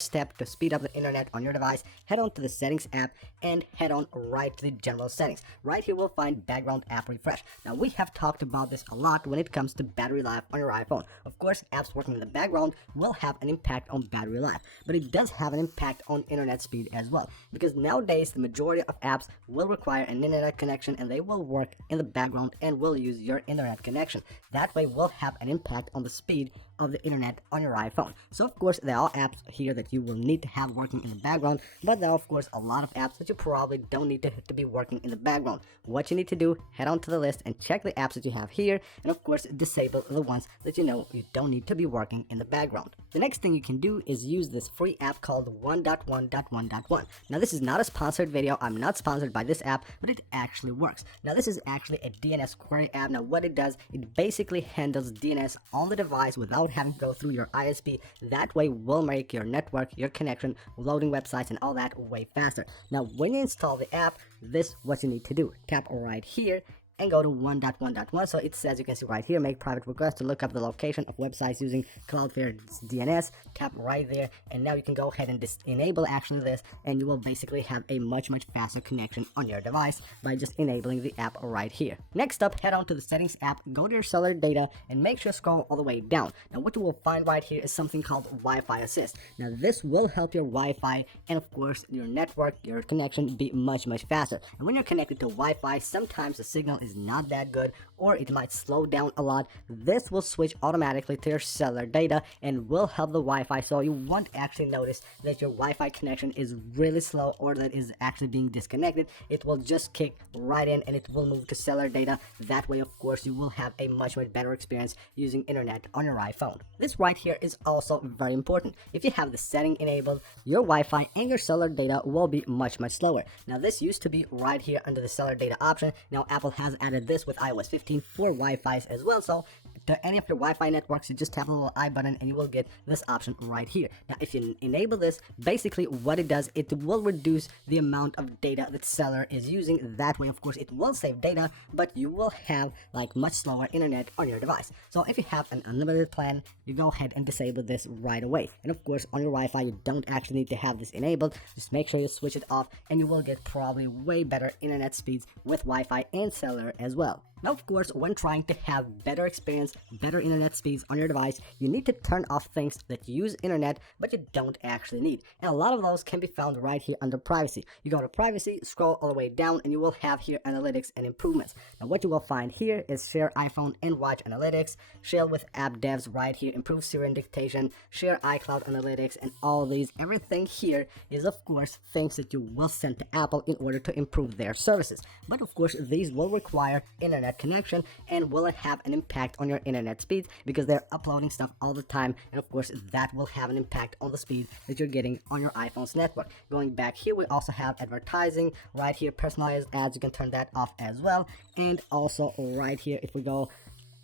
step to speed up the internet on your device, head on to the settings app and head on right to the general settings. Right here we'll find background app refresh. Now we have talked about this a lot when it comes to battery life on your iPhone. Of course, apps working in the background will have an impact on battery life, but it does have an impact on internet speed as well, because nowadays the majority of apps will require an internet connection and they will work in the background and will use your internet connection. That way will have an impact on the speed of the internet on your iPhone. So of course there are apps here that you will need to have working in the background, but there are of course a lot of apps that you probably don't need to be working in the background. What you need to do, head on to the list and check the apps that you have here, and of course disable the ones that you know you don't need to be working in the background. The next thing you can do is use this free app called 1.1.1.1. Now this is not a sponsored video, I'm not sponsored by this app, but it actually works. Now this is actually a DNS query app. Now what it does, it basically handles DNS on the device without having to go through your ISP. That way will make your network, your connection, loading websites and all that way faster. Now when you install the app, this what you need to do. Tap right here and go to 1.1.1. So it says, you can see right here, make private request to look up the location of websites using Cloudflare DNS. Tap right there, and now you can go ahead and enable actually this, and you will basically have a much faster connection on your device by just enabling the app right here. Next up, head on to the settings app, go to your cellular data, and make sure to scroll all the way down. Now what you will find right here is something called Wi-Fi Assist. Now this will help your Wi-Fi and of course your network, your connection be much faster. And when you're connected to Wi-Fi, sometimes the signal is not that good or it might slow down a lot. This will switch automatically to your cellular data and will help the Wi-Fi, so you won't actually notice that your Wi-Fi connection is really slow or that is actually being disconnected. It will just kick right in and it will move to cellular data. That way of course you will have a much better experience using internet on your iPhone. This right here is also very important. If you have the setting enabled, your Wi-Fi and your cellular data will be much slower. Now this used to be right here under the cellular data option. Now Apple has added this with iOS 15 for Wi-Fi's as well, so to any of your Wi-Fi networks, you just tap the little I button and you will get this option right here. Now if you enable this, basically what it does, it will reduce the amount of data that cellular is using. That way of course it will save data, but you will have like much slower internet on your device. So if you have an unlimited plan, you go ahead and disable this right away. And of course on your Wi-Fi you don't actually need to have this enabled, just make sure you switch it off and you will get probably way better internet speeds with Wi-Fi and cellular as well. Now of course, when trying to have better experience, better internet speeds on your device, you need to turn off things that use internet but you don't actually need. And a lot of those can be found right here under privacy. You go to privacy, scroll all the way down and you will have here analytics and improvements. Now what you will find here is share iPhone and watch analytics, share with app devs right here, improve Siri dictation, share iCloud analytics, and all these. Everything here is of course things that you will send to Apple in order to improve their services. But of course these will require internet connection and will have an impact on your internet speed because they're uploading stuff all the time, and of course that will have an impact on the speed that you're getting on your iPhone's network. Going back here, we also have advertising right here, personalized ads, you can turn that off as well. And also right here, if we go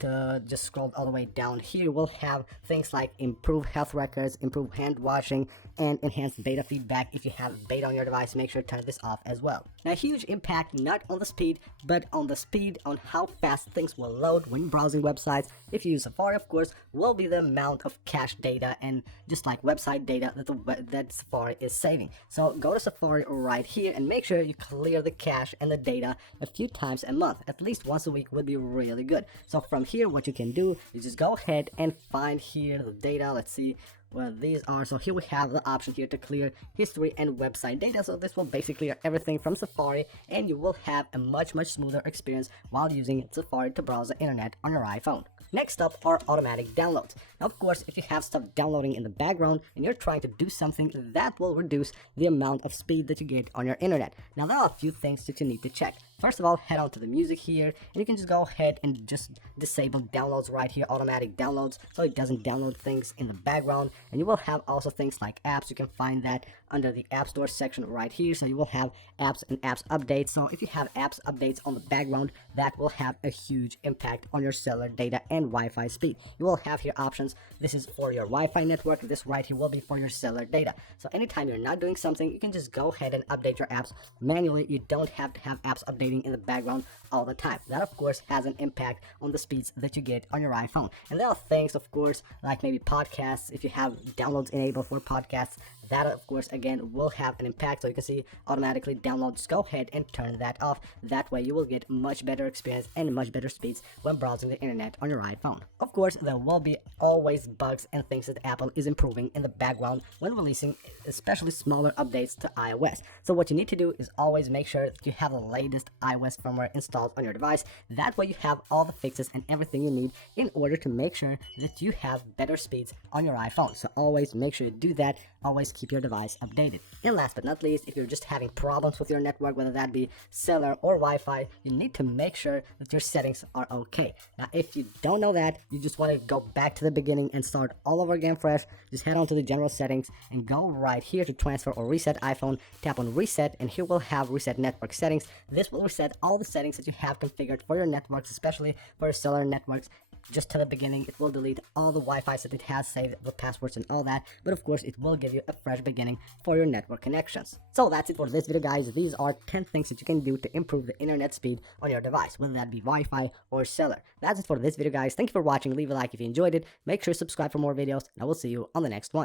to just scroll all the way down here, we'll have things like improve health records, improve hand washing, and enhance beta feedback. If you have beta on your device, make sure to turn this off as well. Now huge impact not on the speed, but on the speed, on how fast things will load when browsing websites. If you use Safari, of course, will be the amount of cache data and just like website data that Safari is saving. So go to Safari right here and make sure you clear the cache and the data a few times a month. At least once a week would be really good. So from here, what you can do is just go ahead and find here the data. Let's see where these are. So here we have the option here to clear history and website data. So this will basically clear everything from Safari and you will have a much smoother experience while using Safari to browse the internet on your iPhone. Next up are automatic downloads. Now of course, if you have stuff downloading in the background and you're trying to do something, that will reduce the amount of speed that you get on your internet. Now there are a few things that you need to check. First of all, head on to the music here and you can just go ahead and just disable downloads right here, automatic downloads, so it doesn't download things in the background. And you will have also things like apps. You can find that under the App Store section right here. So you will have apps and apps updates. So if you have apps updates on the background, that will have a huge impact on your cellular data and Wi-Fi speed. You will have here options. This is for your Wi-Fi network. This right here will be for your cellular data. So anytime you're not doing something, you can just go ahead and update your apps manually. You don't have to have apps updating in the background all the time. That of course has an impact on the speeds that you get on your iPhone. And there are things, of course, like maybe podcasts. If you have downloads enabled for podcasts, that of course again will have an impact. So you can see automatically download. Just go ahead and turn that off. That way you will get much better experience and much better speeds when browsing the internet on your iPhone. Of course, there will be always bugs and things that Apple is improving in the background when releasing especially smaller updates to iOS. So what you need to do is always make sure that you have the latest iOS firmware installed on your device. That way you have all the fixes and everything you need in order to make sure that you have better speeds on your iPhone. So always make sure you do that. Always keep your device updated. And last but not least, if you're just having problems with your network, whether that be cellular or Wi-Fi, you need to make sure that your settings are okay. Now, if you don't know that, you just want to go back to the beginning and start all over again fresh, just head on to the general settings and go right here to transfer or reset iPhone. Tap on reset, and here we'll have reset network settings. This will reset all the settings that you have configured for your networks, especially for your cellular networks. Just to the beginning, it will delete all the Wi-Fi that it has saved with passwords and all that, but of course it will give you a fresh beginning for your network connections. So that's it for this video, guys. These are 10 things that you can do to improve the internet speed on your device, whether that be Wi-Fi or cellular. That's it for this video, guys. Thank you for watching. Leave a like if you enjoyed it. Make sure to subscribe for more videos, and I will see you on the next one.